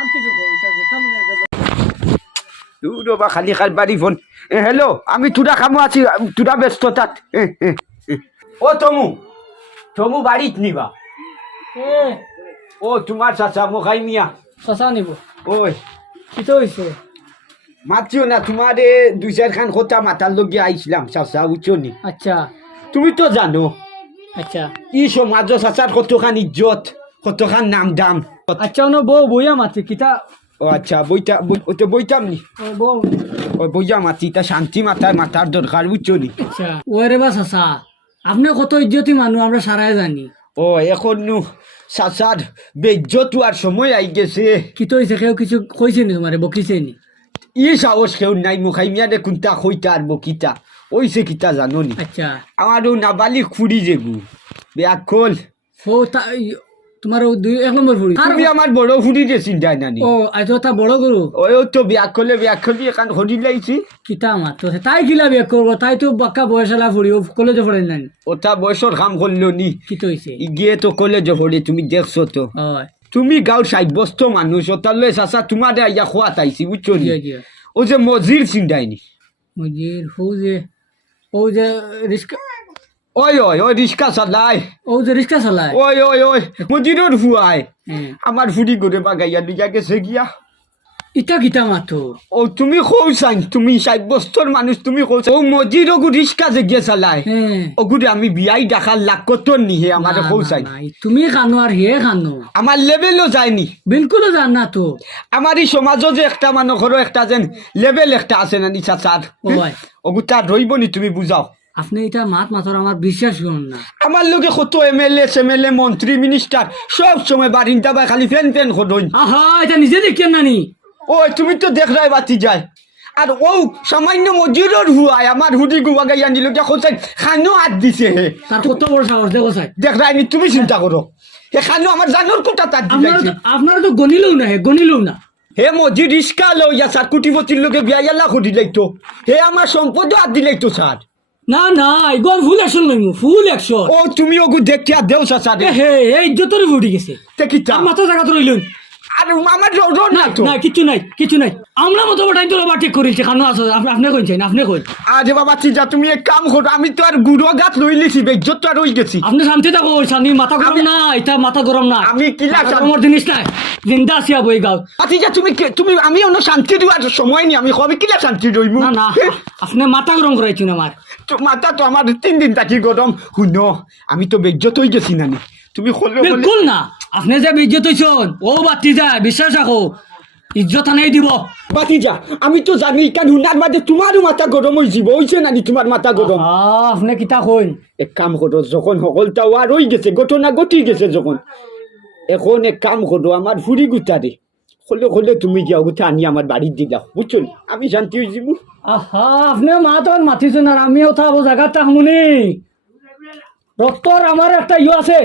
শান্তিকে কো এটা যেটা মানে দুটো বা খালি খাল বাড়ি ফোন। হ্যালো আমি তোরা কামো আছি তোরা ব্যস্ত তাত। ও তমু তমু বাড়িত নিবা। ও তোমার চাচা মোখাই মিয়া। সঁচা নিব। ওই। কিতো হইছে? মাতিও না তোমার দুই চার খান কথা মাতার লগে আইছিলাম চাচা উচ্চ নি? আচ্ছা। তুমি তো জানো আচ্ছা। ই সমাজ চাচার কতখান ইজ্জত কতখান নাম দাম আচ্ছা অন বউ বইয়া মাতি কিতা ও আচ্ছা বইটা বই- ওতে বইতাম নি বউ বইয়া মাতি তা শান্তি মাতার মাতার দরকার বুঝছ নি? আচ্ছা ওরে বা আপনি কত ইজ্জতি মানুষ আমরা সারাই জানি। ও এখন নু চাচার বেজ্জত আর সময় আই গেছে। কিতো হইছে কেউ কিছু কইছে নি তোমারে বকিছে নি? ই সাহস কেউ নাই মুখাই মিয়া দে কোনটা কইতা আর বকিতা। ওইছে কিতা জানো নি? আচ্ছা। আমার ও নাবালিক ফুড়ি যেগু। বেয়াক খোল তা তোমার দুই এক নম্বর ফুড়ি তুমি আমার বড় ফুড়ি চিন্তা নানি ও আজ তা বড় গরু ওই তো বিয়াক করলে বিয়াক করলি এখান হরি লাইছি কিতা আমার তো তাই কিলা বিয়ে করব তাই তো বাক্কা বয়সালা ফুড়ি ও কলেজে নাই। ওটা বয়সর কাম করল নি? কিতো হইছে ই গিয়ে তো কলেজে তুমি দেখছ তো। তুমি গাঁর সাব্যস্ত মানুষ ওটালে চাচা তোমার ইয়া খোয়া তাইছি বুঝছ নি? ও যে মজির চিন্তাইনি মুজির হৌ যে ও যে রিক্সা ওই ওই ওই রিক্সা চালাই ও যে রিক্সা চালায় ওই ওই ওই মজিরর ফুয়াই। আমার ফুড়ি করে বাগাইয়া লিয়া গেছে গিয়া ইটা কিতা মাতো ও তুমি কৌসাইন তুমি সাব্যস্তর মানুষ তুমি কৌসাইন ও মজির ওগু রিক্সা যে গিয়ে চালাই ওগুরে আমি বিয়াই দেখার লাগ কত নিহে আমার না, তুমি খানো আর হে খানো আমার লেভেলও যায়নি বিলকুল জান না তো আমার এই সমাজও যে একটা মানুষেরও একটা যেন লেভেল একটা আছে না নিচা চার ও ভাই ওগু তার রইব নি তুমি বুঝাও আপনি এটা মাত মাতর আমার বিশ্বাস করুন না। আমার লোকে কত M L A M L এ মন্ত্রী মিনিস্টার সব সময় বারিন্দা বা খালি ফেন ফেন খোদন আহা এটা নিজে দেখেন নানি ওই তুমি তো দেখ রায় বাতি যায়। আর ও সামান্য মজুরর হুয়ায় আমার হুদি গুয়া গাই আনিল যে খোঁচাই খানো হাত দিছে হে। তার কত বড় সাহস দেখো চাই দেখ রায় নি তুমি চিন্তা করো। হে খানো আমার জানোর কোটা তার আপনার দিলাইছে আপনার তো গনিলেও না হে গনিলেও না। হে মজি রিস্কা লইয়া স্যার কুটিপতির লোকে বিয়া ইয়াল্লা খুঁটি লাইতো। হে আমার সম্পদ হাত দিলাইতো স্যার। না না এগুলো ফুল অ্যাকশন লইমু ফুল অ্যাকশন ও তুমি ওগু দেখিয়া দেও চাচা হে হে ইজ্জতরে উঠে গেছে। দেখিতা আর মাথা জায়গা তো রইলুন আর আমার না তো না কিছু নাই কিছু নাই। আমরা মতো বটাই তো বা ঠিক করেছি খানো আছে আপনি কইছেন আপনি কই আরে বাবা চিজা তুমি এক কাম করো আমি তো আর গুড়ো গাছ বেজ্জত তো আর হই গেছি। আপনি শান্তি থাকো শান্তি মাথা গরম না এটা মাথা গরম না আমি কিলা শান্তি- জিনিস নাই জিন্দা আছি বই গাও। আচ্ছা তুমি তুমি আমি অন্য শান্তি দেওয়ার সময় নি আমি কবে কিলা শান্তি রইমু না না আপনি মাথা গরম করাইছেন আমার। তো মাথা তো আমার তিন দিন থাকি গরম শুন আমি তো বেজ্জত হয়ে গেছি নানি। তুমি হলে বিলকুল না। আপনি যে ইজ্জত হইছেন ও বাতি যায় বিশ্বাস রাখো ইজ্জত আনাই দিব। বাতি যা আমি তো জানি কারণ হুনার মাঝে তোমারও মাথা গরম হয়ে যাব হয়েছে নানি তোমার মাথা গরম? আপনি কিতা কইন? এক কাম করো যখন সকলটা আর হয়ে গেছে ঘটনা ঘটি গেছে যখন এখন এক কাম করো আমার ফুরি গুতারে হলে হলে তুমি গিয়া গুতা আনি আমার বাড়ির দিলা বুঝছ নি? আমি শান্তি হয়ে যাব। আহা আপনি মা তখন মাতিছেন আর আমিও থাকব জায়গাটা শুনি রক্তর আমার একটা ইয়ে আছে।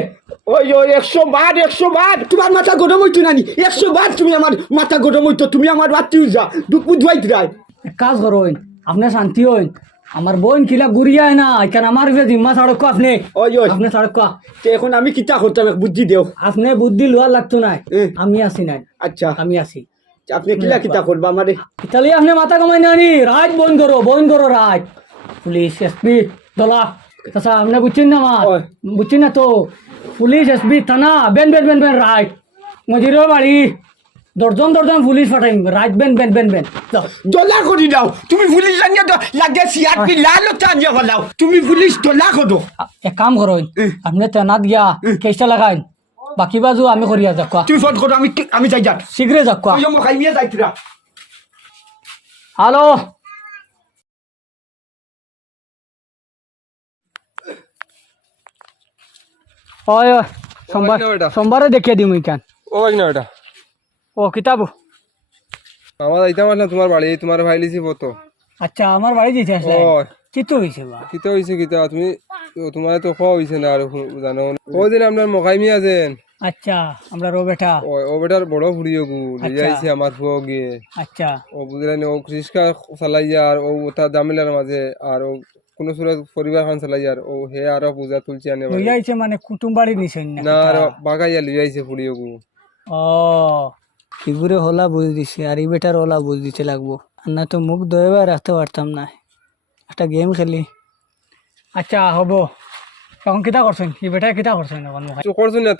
ওই ওই একশো বার একশো বার তোমার মাথা গরম হইতো নানি? একশো বার তুমি আমার মাথা গরম হইতো তুমি আমার বাতি যা দুঃখ বুঝবাই রায় এক কাজ করুন আপনি শান্তি হইন আমার বোন কিলা গুড়িয়ায় না এখানে আমার জিম্মা ছাড়ক আপনি? ওই ওই। আপনি ছাড়ক তো এখন আমি কিতা করতাম বুদ্ধি দেও। আপনি বুদ্ধি লোয়ার লাগতো নাই। এ। আমি আছি নাই। আচ্ছা। আমি আছি। আপনি কিলা কিতা করবা আমারে? ইতালি আপনি মাথা কমাই নানি রাত বন করো বন করো রাত পুলিশ এসপি দলা। আচ্ছা আপনি বুঝছেন না আমার বুঝছেন না তো পুলিশ এসপি থানা বেন বেন বেন বেন রাত মজিরো বাড়ি দর্জন দর্জন পুলিশ পাঠাইম রাত বেন বেন বেন বেন। ডলা করি দাও তুমি পুলিশ আনিয়া দাও লাগে সিআরপি লাল আনিয়া বলাও তুমি পুলিশ ডলা করো এক কাম করো আপনি তেনাত গিয়া কেসটা লাগাইন বাকি বাজু আমি করিয়া যাক তুমি ফোন করো আমি আমি যাই যাক শীঘ্রে যাক হ্যালো ওই সোমবার না। সোমবারে দেখিয়ে দিম কেন ও না ওটা ও কিতাব? আমার যাইতাম আসলাম তোমার বাড়ি তোমার ভাই লিছি ফটো। আচ্ছা আমার বাড়ি দিতে আসলে? ও চিত্ত হয়েছে বা? কিতা হয়েছে কিতা। তুমি তোমার তো খাওয়া হয়েছে না আর জানো। ওই দিন আপনার মকাইমি আছেন? আচ্ছা আমরা রো বেটা। ও ও বেটার বড় ফুড়িও গু আচ্ছা। আমার ফুয়া গিয়ে। আচ্ছা। ও বুঝলেন ও রিক্সা চালাইয়া আর ও তার জামিলার মাঝে আর ও কোনো সুরত পরিবার খান চালাইয়া আর ও হে আরও পূজা তুলছে আনে। লইয়াইছে মানে কুটুম বাড়ি নিছেন না না আর বাগাইয়া ফুড়িও গু ও। ফিগুরে হলা বুঝ দিছে আর এই বেটার হলা বুঝ দিতে লাগবো। না তো মুখ রাখতে পারতাম না। একটা গেম খেলি। আচ্ছা হব। এখন কিতা করছেন? এই বেটা কিতা করছেন এখন মোখাই তো করছ না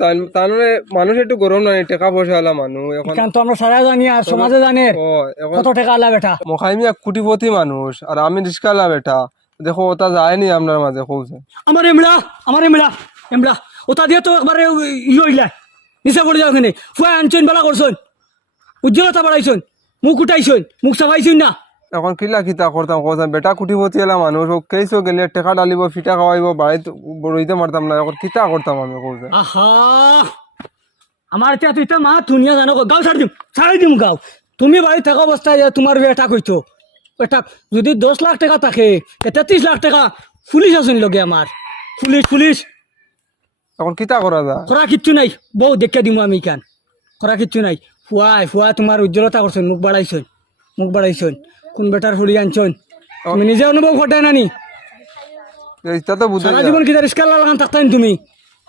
মানে মানুষ একটু গরম নাই টাকা পয়সা হলা মানুষ এখন তো আমরা সারা জানি আর সমাজে জানে। কত টাকা আলা বেটা? মখাইমি এক কোটিপতি মানুষ আর আমি রিস্কালা বেটা। দেখো ওটা যায়নি আপনার মাঝে কৌছে। আমার এমড়া আমার এমড়া এমড়া ওটা দিয়ে তো একবারে ই হইলা। নিচে পড়ে যাও এখানে। ফুয়া আনছেন বেলা করছেন। উজ্জ্বলতা বাড়াইছেন। মুখ উঠাইছেন। মুখ সাফাইছেন না। এখন কিলা কিতা করতাম? কইতাম বেটা কোটিপতি এলা মানুষ ও কেইসো গেলে টাকা ডালিব ফিটা খাওয়াইব বাড়িতে রইতে মারতাম না। এখন কিতা করতাম আমি কৌছে? আহা! আমার এতিয়া তুই মা ধুনীয়া জানো গাঁও ছাড়ি দিম ছাড়ি দিম গাঁও। তুমি বাড়ি থাকা অবস্থায় তোমার বেটা কইতো এটা যদি দশ লাখ টাকা থাকে তেত্রিশ লাখ টাকা পুলিশ আছেন লগে আমার। Police police. এখন কিতা করা যায়? করা কিচ্ছু নাই। বউ দেখে দিম আমি কান করা কিচ্ছু নাই। ফুয়াই ফুয়া তোমার উজ্জ্বলতা করছেন মুখ বাড়াইছেন মুখ বাড়াইছেন কোন বেটার ফুলি আনছেন তুমি নিজে অনুভব ঘটায় নানি। সারা জীবন কিতা রিস্কা লাগান থাকতেন তুমি।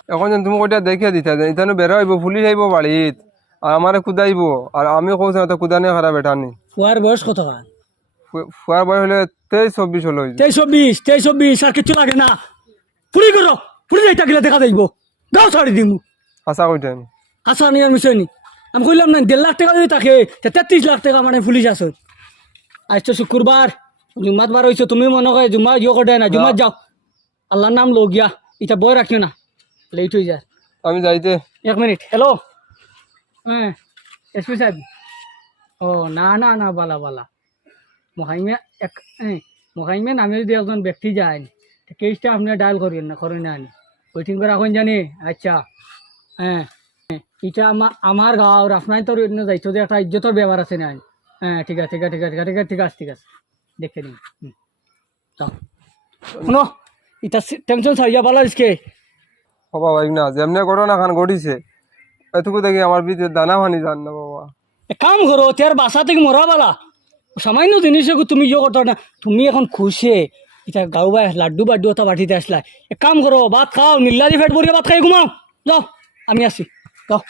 এখন যেন তুমি কইটা দেখে দিতা যে ইতানো বেড়া হইব পুলিশ আইব বাড়িত আর আমারে কুদাইব আর আমি কৌছে তো কুদানে খারাপ বেটা নি? ফুয়ার বয়স কত কান ফুয়ার বয়স হলে তেইশ চব্বিশ হলো তেইশ চব্বিশ তেইশ চব্বিশ আর কিছু লাগে না। ফুরি করো ফুরি যাই থাকিলে দেখা যাইব। গাও ছাড়ি দিম। আশা কইতেন আসা নি আর মিশয় নি আমি কইলাম না দেড় লাখ টাকা যদি থাকে তেত্রিশ লাখ টাকা মানে পুলিশ আছে। আজ তো শুক্রবার জুম্মাত বার হয়েছে তুমি মনে করে জুম্মা ইয়ে করে না জুম্মাত যাও। আল্লাহর নাম লো গিয়া এটা বই রাখিও না। লেট হয়ে যায়। আমি যাইতে। এক মিনিট হ্যালো? হ্যাঁ এসপি সাহেব। ও না না না বালা বালা। মহাইমে এক মহাইমে নামে যদি একজন ব্যক্তি যায় কেসটা আপনি ডায়াল করেন না করেন না আনি ওয়েটিং করে এখন জানি আচ্ছা। হ্যাঁ এটা আমার আমার গাঁর আপনার তোর যাইতো যে একটা ইজ্জতর ব্যবহার আছে না। হ্যাঁ ঠিক আছে ঠিক আছে ঠিক আছে ঠিক আছে ঠিক আছে ঠিক আছে। দেখে নিন শুনো এটা টেনশন সারিয়া বালা আজকে। বাবা ভাই না যেমনে ঘটনা খান ঘটিছে এটুকু দেখি আমার বিতে দানা ভানি যান না বাবা। কাম করো তার বাসা থেকে মরা বালা সামান্য জিনিস তুমি ইয়ে করতো না। তুমি এখন খুশি। এটা গাও বাই লাড্ডু বাড্ডু ওটা বাটিতে আসলা। এক কাম করো ভাত খাও নীলাদি ফেট ভরিয়ে ভাত খাই ঘুমাও। যাও আমি আসি। যাও।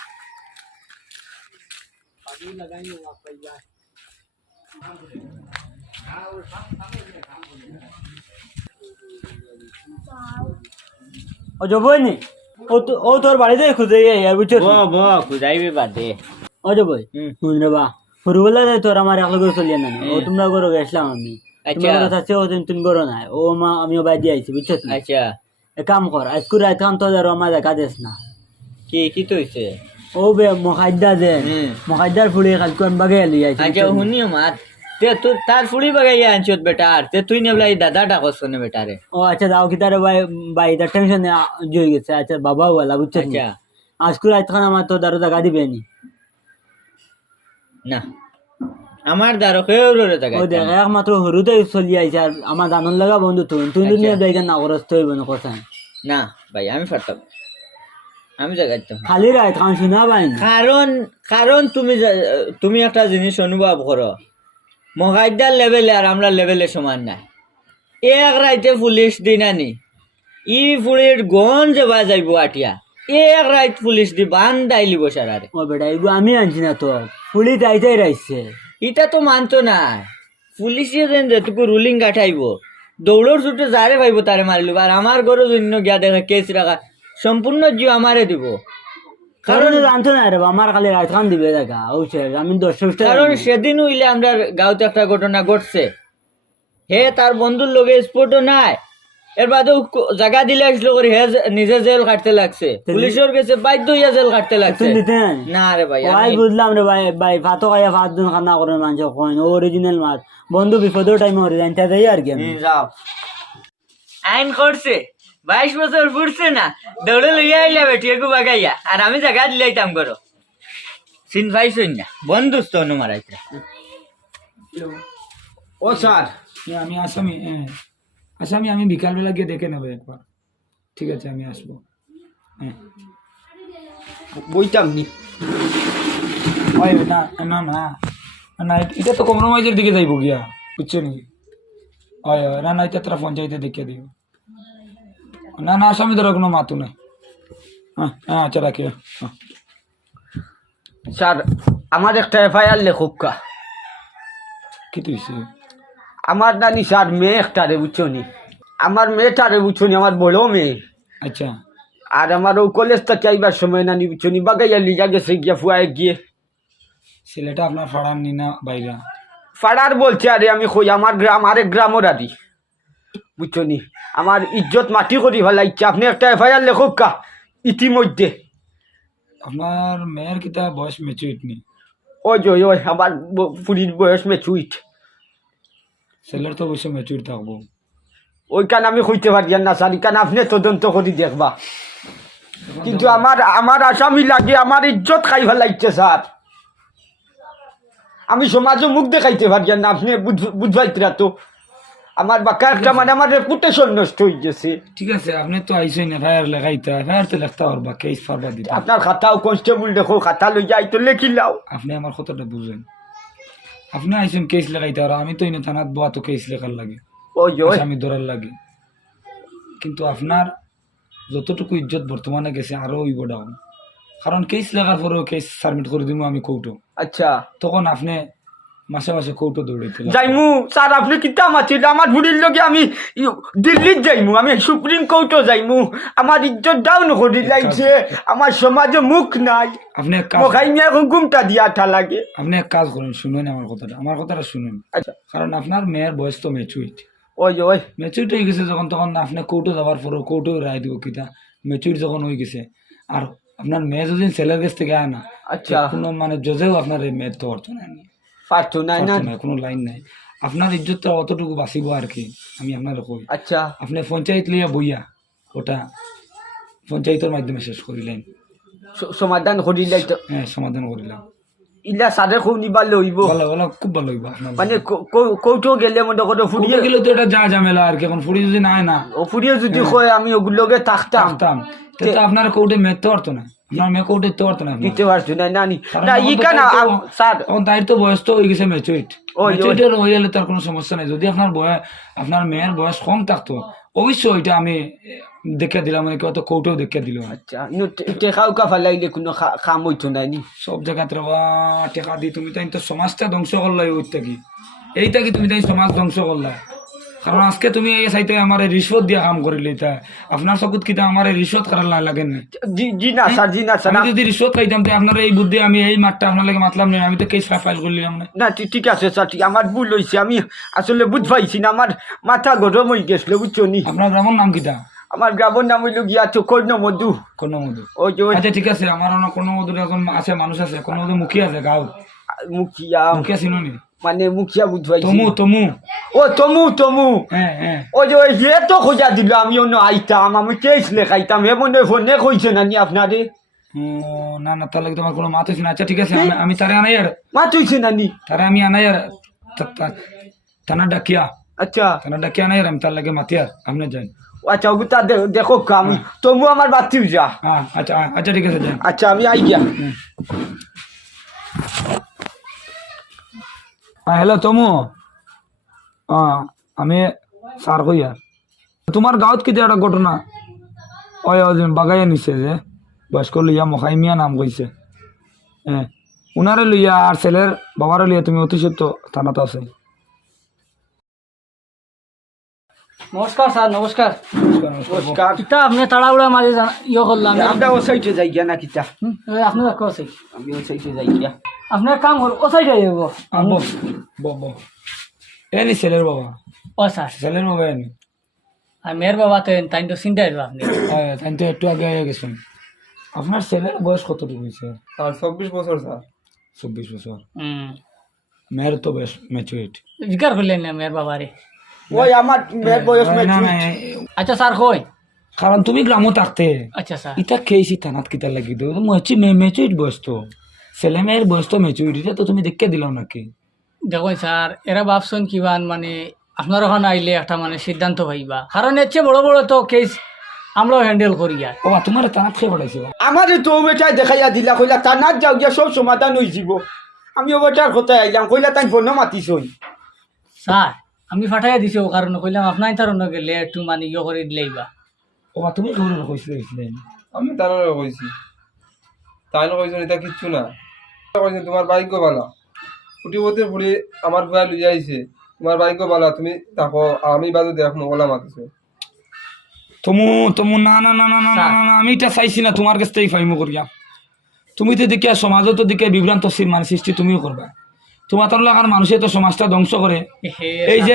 ও জবইনি ও তোর বাড়িতে খুঁজে বুঝছ খুঁজাইবে বাদে। ও জবই শুন রে বা ফুরবলা দে তোর আমার একলা করে চলিয়ে না ও তোমরা করো গেছিলাম আমি। আচ্ছা। তোমার কথা আছে ও তুমি করো না ও মা আমিও বাই দিয়ে আইছি বুঝছ আচ্ছা। এক কাম কর আজকে রাত কাম তো আর আমার দেখা দেস না। কি কি তৈছে ও বে মখাইদা দে। মখাইদার ফুড়ি কালকে আমি বাগে এলি আইছি আচ্ছা শুনি মাত তে তুই তার ফুড়ি বাগাইয়া আনছত বেটার তে তুই নেবলাই দাদা ডাকস নে বেটারে। ও আচ্ছা দাও কি তারে ভাই ভাই তার টেনশন জুই গেছে আচ্ছা বাবা বলা বুঝছ আচ্ছা। আজকে রাত খান আমার তো দারো দেখা দিবে নি। না আমার দ্বারা কেউ রে টাকা ও দেখ একমাত্র হরুতে চলি আইছে আর আমার জানন লাগা বন্ধু তুই। তুই নিয়ে বেগে না করস তুই বনো কথা। না ভাই আমি পারতাম আমি জাগাইতাম খালি রাত খান শোনা পাই কারণ কারণ তুমি যা- তুমি একটা জিনিস অনুভব করো। মগাইদার লেভেলে আর আমরা লেভেলে সমান নাই। এক রাইতে পুলিশ দিন আনি ই পুলিশ গঞ্জ বা যাইব আটিয়া। এক রাইত পুলিশ দি বান দাইলি বসারে ও বেটা এগুলো আমি আনছি না তো। পুলি তাইতেই রাইছে। এটা তো মানতো না। পুলিশে যেন যেটুকু রুলিং কাটাইব দৌড়র ছুটে যারে ভাইব তারে মারিল আর আমার ঘরে জন্য গিয়া দেখা কেস রাখা সম্পূর্ণ জিও আমারে দিব। কারণ জানতো না রে আমার খালি রাত খান দিবে দেখা। ও আমি দশ কারণ সেদিন হইলে আমরা গাঁওতে একটা ঘটনা ঘটছে। হে তার বন্ধুর লগে স্পটও নাই। এর বাদেও ক- জায়গা দিলে আসলো করে হে নিজে জেল কাটতে লাগছে। পুলিশের কাছে বাধ্য হইয়া জেল কাটতে লাগছে। দিতেন? না রে ভাই ভাই বুঝলাম রে ভাই ভাই ভাতো খাইয়া ভাত দিন খানা করে মাংস কইন অরিজিনাল মাছ। বন্ধু বিপদের টাইমে হরে জানতে যাই আর কি যাও। আইন করছে। বাইশ বছর ফুটছে না। দৌড়ে লইয়া আইলা বেটি একু বাগাইয়া। আর আমি জায়গা দিলাইতাম করো। সিন পাইছই না। বন্ধুস্ত অনুমারাইতে ও স্যার। আমি আসামি হ্যাঁ আসামি আমি বিকালবেলা গিয়ে দেখে নেব একবার। ঠিক আছে আমি আসব। হ্যাঁ। বইতাম নি। না না না। না এটা তো কম্প্রোমাইজের দিকে যাইব গিয়া বুঝছ নাকি? হয় হয় না না এটা তারা পঞ্চায়েতে দেখিয়ে দিব না না আসামি ধরো কোনো মাতু নাই। হ্যাঁ হ্যাঁ আচ্ছা রাখি হ্যাঁ স্যার আমার একটা এফআইআর লেখক কা। কি তুইছে আমার নানি স্যার মেয়ে একটা একটারে বুঝছনি আমার মেয়েটারে বুঝছনি আমার বড় মেয়ে। আচ্ছা। আর আমার ও কলেজটা চাইবার সময় নানি বুঝছনি বাগাইয়া লিজা গেছে গিয়া ফুয়ায় গিয়ে। ছেলেটা আপনার ফাড়ার নি না বাইরা? ফাড়ার বলছে আরে আমি কই আমার গ্রাম আরেক গ্রামও রাদি বুঝছনি আমার ইজ্জত মাটি করি ফেলাইছে। আপনি একটা এফআইআর লেখক কা? ইতিমধ্যে। আপনার মেয়ের কিতা বয়স মেচুইট নি? ওই যে ওই আমার ফুরির বয়স মে চুইট ছেলের তো অবশ্য মেচুইট থাকব। ওইখান আমি কইতে পারি না স্যার। ইখান আপনি তদন্ত করি দেখবা। কিন্তু আমার আমার আসামি লাগে আমার ইজ্জত খাই ফেলাইছে স্যার। আমি সমাজে মুখ দেখাইতে পারি না আপনি বুঝ- বুঝবাইতরা তো আমার বাকা একটা মানে আমার রেপুটেশন নষ্ট হয়ে গেছে। ঠিক আছে আপনি তো আইসেন এফআইআর লেখাইতে। এফআইআর তো লেখতে পারবা কেস ফারবা দিতে আপনার খাতাও কনস্টেবল দেখো খাতা লই যাই তো লেখি লাও আপনি আমার কথাটা বুঝেন। আপনি আইসেন কেস লেখাইতে আর আমি তো এনে থানাত বোয়া তো কেস লেখার লাগে। ওই আমি ধরার লাগে। কিন্তু আপনার যতটুকু ইজ্জত বর্তমানে গেছে আরও ওই ডাউন কারণ কেস লেখার পরেও কেস সাবমিট করে দিব আমি কৌটো আচ্ছা। তখন আপনি মাসে মাসে কৌটো দৌড়াইতে। যাইমু স্যার আপনি কিতা মাছিল আমার বুড়ির লগে আমি দিল্লিত যাইমু আমি সুপ্রিম কোর্টও যাইমু। আমার ইজ্জত ডাউন করি লাইছে আমার সমাজে মুখ নাই। আপনি মখাই নিয়ে এখন ঘুমটা দিয়া ঠা লাগে। আপনি এক কাজ করেন শুনেন আমার কথাটা। আমার কথাটা শুনেন। আচ্ছা। কারণ আপনার মেয়ের বয়স তো মেচুইট ওই ওই মেচুইট হয়ে গেছে যখন তখন আপনি কোর্টে যাওয়ার পরেও কোর্টেও রায় দিব কিতা। মেচুইট যখন হয়ে গেছে। আর আপনার মেয়ে যদি ছেলের কাছ থেকে আয় না আচ্ছা। কোনো মানে জজেও আপনার এই মেয়ের তো অর্থ নেয় না? পারতো নাই না কোনো লাইন নাই। আপনার ইজ্জতটা অতটুকু বাঁচিব আর কি আমি আপনার কই। আচ্ছা। আপনি পঞ্চায়েত লিয়া বইয়া ওটা পঞ্চায়েতের মাধ্যমে শেষ করিলেন। সমাধান করি লাইতো হ্যাঁ সমাধান করিলাম। ইলা সারে খুব নিবার লইব। ভালো ভালো খুব ভালো হইব আপনার মানে কৌটো গেলে মনে করে ফুরিয়ে ফুরিয়ে গেলে তো এটা যা ঝামেলা আর কি এখন ফুরি যদি নাই না। ও ফুরিয়ে যদি কয় আমি ওগুলোকে থাকতাম। থাকতাম। তো তো আপনার কোর্টে মেয়ে তো পারতো না। আপনার মেয়ে কোর্টে পারতো না দিতে পারছ না নানি না। এখন ই তো কেন তাই তো- স্যার এখন তাই তো বয়স তো হয়ে গেছে মেচুইট ওই, ওই। হয়ে গেলে তার কোনো সমস্যা নেই। যদি আপনার বয়স আপনার মেয়ের বয়স কম থাকতো অবশ্যই এটা আমি দেখে দিলাম মানে কোর্টেও দেখে দিল। আচ্ছা টেকা উকা ফেলাইলে কোনো খাম হইতো নাই নি? সব জায়গাতে টেকা দি তুমি তাই তো সমাজটা ধ্বংস করলাই ওইটা কি এইটা কি তুমি তাই সমাজ ধ্বংস করলা কারণ আজকে তুমি এই সাইতে আমার রিশ্বত দিয়া কাম করিলে এটা আপনার চকুত কিতা আমার রিশ্বত করার না লাগে না? জি জি না স্যার জি না স্যার আমি যদি রিশ্বত খাইতাম তো আপনার এই বুদ্ধি আমি এই মাঠটা আপনার লাগে মাতলাম না? আমি তো কেস ফাইল করলাম না না ঠিক- আছে স্যার ঠিক আমার ভুল হয়েছে আমি আসলে বুঝ পাইছি না আমার মাথা গরম হয়ে গেছিল বুঝছ নি? আপনার গ্রামের নাম কিটা আমার গ্রামের নাম হইল গিয়া তো কর্ণ মধু কোন মধু ওই যে আচ্ছা ঠিক আছে আমার অন্য এখন আছে মানুষ আছে কোনো মধু মুখী আছে গাঁও মুখিয়া মুখিয়া চিনো মানে মুখিয়া বুঝ পাইছি তমু তমু। ও তমু তমু। হ্যাঁ হ্যাঁ। ওই যে তো খোঁজা দিল আমি অন্য আইতাম আমি কেস লেখাইতাম হে মনে হয় ফোনে কইছে না নি আপনারে। ও, না না তাহলে তোমার কোনো মাথা না। আচ্ছা ঠিক আছে আমি- তারে আনাই আর। মা তুইছে না নি তারে আমি আনাই আর। থানা ডাকিয়া। আচ্ছা। থানা ডাকিয়া আনাই আর আমি তার লাগে মাতি আর। আপনি যাই আচ্ছা ওগুতা দেখো আমি তমু আমার বাতিও যা। হ্যাঁ আচ্ছা আচ্ছা ঠিক আছে আচ্ছা আমি আই গিয়া। হ্যাঁ হ্যালো তমু। হ্যাঁ আমি সার কই আর তোমার গাঁৱত কেতিয়া এটা ঘটনা? ওই বাগাইয়া নিছে যে। বয়স্ক লইয়া মখাই মিয়া নাম কইছে হ্যাঁ উনারে লইয়া আর ছেলের বাবারে লইয়া তুমি অতি সত্য থানাতে আছে। নমস্কার স্যার নমস্কার নমস্কার কিতা আপনি তাড়াহুড়া মাঝে ইয়ে করলাম আমরা ও সাইডে যাই গিয়া না কিতা। আপনি রাখো আছে আমি ও সাইডে যাই গিয়া আপনি এক কাম করো ও সাইডে যাব বস এনি ছেলের বাবা। ও স্যার ছেলের বাবা এনি আর মেয়ের বাবা তো তাই তো চিন্তা হইল আপনি। হ্যাঁ তাই তো একটু আগে আগে গেছেন। আপনার ছেলের বয়স কতটুকু হয়েছে? আর চব্বিশ বছর স্যার। চব্বিশ বছর। হুম। মেয়ের তো বেশ ম্যাচুইট জিকার করলেন না মেয়ের বাবারে ওই আমার মেয়ের বয়স মে না না আচ্ছা স্যার কই? কারণ তুমি গ্রামও থাকতে। আচ্ছা স্যার। ইটা খেয়েছি থানাত কিতা লাগি তো। মনে মেচুইট বয়স তো। ছেলে মেয়ের বয়স তো মেচুইট এটা তো তুমি দেখে দিলাম নাকি? দেখুন স্যার এরা ভাবছেন কিবান মানে আপনার ওখানে আইলে একটা মানে সিদ্ধান্ত ভাইবা কারণ এর চেয়ে বড় বড় তো কেস আমরাও হ্যান্ডেল করি আর। ও তোমার থানাত খেয়ে পড়াইছে আমার তো বেটাই দেখাইয়া দিলা কইলা তানার যাও গিয়া সব সমাধান হয়ে যাব আমি ও বেটার কথায় আইলাম কইলা তাই ফোনও মাতিস স্যার আমি ফাটাইয়া দিছি ও কারণে কইলাম আপনার তার অন্য গেলে একটু মানে ইয়ে করে দিলেইবা। ও তুমি কেমন কইছিলে আমি তারা কইছি। তাই না কইছেন এটা কিচ্ছু না। কইছে তোমার ভাগ্য ভালো। কুটিপতি ফুড়ি আমার ফুয়া লইয়া আইছে তোমার ভাগ্য ভালো তুমি তাকো আমি বাজু দেখ মগলা মাতিছে তমু তমু না না না না না না আমি এটা চাইছি না তোমার কাছ থেকে ফাইমো করিয়া। তুমি তো দেখিয়া সমাজও তো দেখিয়া বিভ্রান্ত মানে সৃষ্টি তুমিও করবা। তোমার তোর লাগার মানুষে তো সমাজটা ধ্বংস করে। এই যে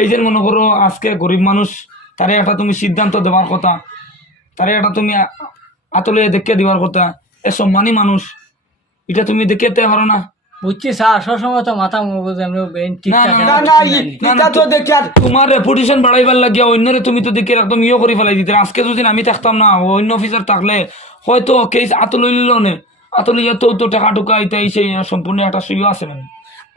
এই যে মনে করো আজকে গরিব মানুষ তারে একটা তুমি সিদ্ধান্ত দেওয়ার কথা তারে একটা তুমি আতলে দেখিয়ে দেওয়ার কথা এ সম্মানী মানুষ এটা তুমি দেখিয়ে দিতে পারো না। বুঝছি স্যার সবসময় তো মাথা মগজ এমনি ঠিক থাকে না, না তো দেখি আর তোমার রেপুটেশন বাড়াইবার লাগিয়া অন্যরে তুমি তো দেখে একদম ইয়ে করে ফেলাই দিতে। আজকে যদি আমি থাকতাম না অন্য অফিসার থাকলে হয়তো কেস আতল লইল নে। আতল ইয়ে তো তো টাকা টুকা এই সেই সম্পূর্ণ একটা সুযোগ আছে মানে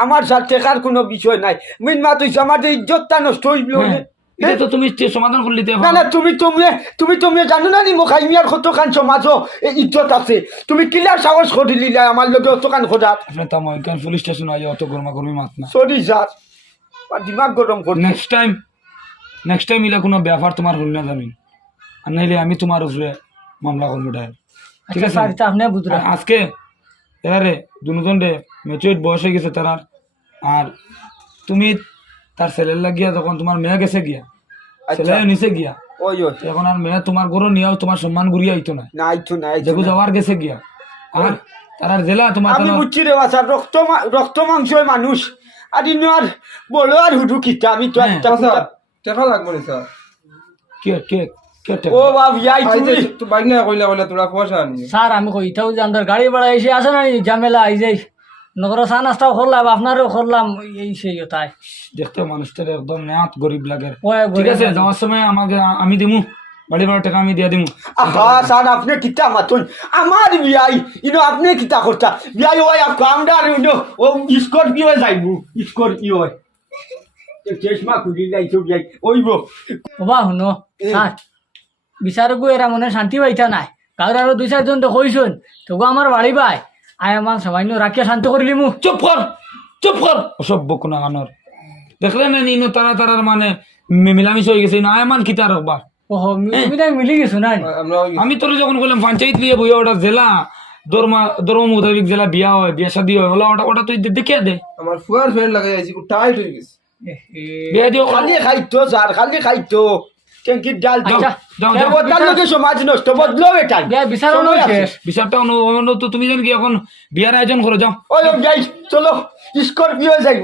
আমার সাথে টেকার কোনো বিষয় নাই। মিন মা তুই আমার যে ইজ্জতটা নষ্ট হইল হ্যাঁ, এটা তো তুমি সমাধান না না তুমি তুমি তুমি তুমি জানো না নি মোখাই মিয়ার কতখান সমাজও এই ইজ্জত আছে। তুমি কিলার সাহস করিলি না আমার লগে অতখান খোঁজাত আপনার তাম এখান পুলিশ স্টেশন আজ অত গরমা গরমি মাত না। সরি স্যার আমার দিমাগ গরম করি নেক্সট টাইম নেক্সট টাইম ইলে কোনো ব্যাপার তোমার হল না জানি আর নাইলে আমি তোমার উপরে মামলা করব ঠিক আচ্ছা, আছে? আপনি বুঝলেন আজকে এরারে দুজন রে বয়স হয়ে গেছে তারার। আর তুমি তার ছেলের লাগিয়া যখন তোমার মেয়ে গেছে গিয়া ছেলে নিচে গিয়া এখন আর মেয়ে তোমার গরু নিয়েও তোমার সম্মান ঘুরিয়া আইতো না। যেগু যাওয়ার গেছে গিয়া আর তারার জেলা তোমার আমি বুঝছি রে স্যার রক্ত মা- রক্ত মাংসের মানুষ। আর ইনো আর বড় আর হুডু কিতা আমি তো হ্যাঁ। একটা টাকা লাগবে নি স্যার কে কে কে ও বাপ ইয়াই তুমি। তো কইলা কইলা তোরা পয়সা আনি। স্যার আমি কই ইটাও যে আমাদের গাড়ি ভাড়া এসে আছে না নি, ঝামেলা এই যে নগর চা নাস্তাও করলাম আপনারও করলাম এই সেই তাই। দেখতে মানুষটার একদম নেহাত গরিব লাগে। ঠিক আছে যাওয়ার সময় আমাকে আমি দিমু বাড়ি বাড়ি টাকা আমি দিয়ে দিমু। আহা স্যার আপনি কিতা মাতুন? আমার বিয়াই ইনো আপনি কিতা করতা? বিয়াই ওই আপ আমরা আর ইনো ও স্করপিও যাইবু স্করপিও। চেশমা খুলি লাইছো বিয়াই ওইব। বাবা শুনো স্যার বিচারকও এরা মনে শান্তি পাইতা নাই। কারণ আরও দুই চারজন তো কইছুন তবু আমার বাড়ি পাই আই আমার সামান্য রাখিয়া শান্তি করিলি মু চুপ কর চুপ কর। অসভ্য কোনা গানোর দেখলে না ইনো তারা তারার মানে মিলামিশ হয়ে গেছে ইনো আয়মান কিতা রকবার ওহো তুমি তাই মিলি গেছো না আমি তোর যখন বললাম পঞ্চায়েত লিয়ে বইয়া ওটা জেলা ধর্মা ধর্ম মোতাবিক জেলা বিয়া হয় বিয়া শাদি হয় ওলা ওটা ওটা তুই দেখিয়ে দে। আমার ফুয়ার ফ্রেন্ড লাগাই আইছি টাইট হয়ে গেছে। বিয়া দিও খালি খাইতো স্যার খালি খাইতো ট্যাঙ্কির ডাল আচ্ছা। সমাজ নষ্ট? বদলো এটা। বিচারটা অনু তুমি জানি কি এখন বিয়ার আয়োজন করে যাও। যাই চলো। স্কর্পিও যাই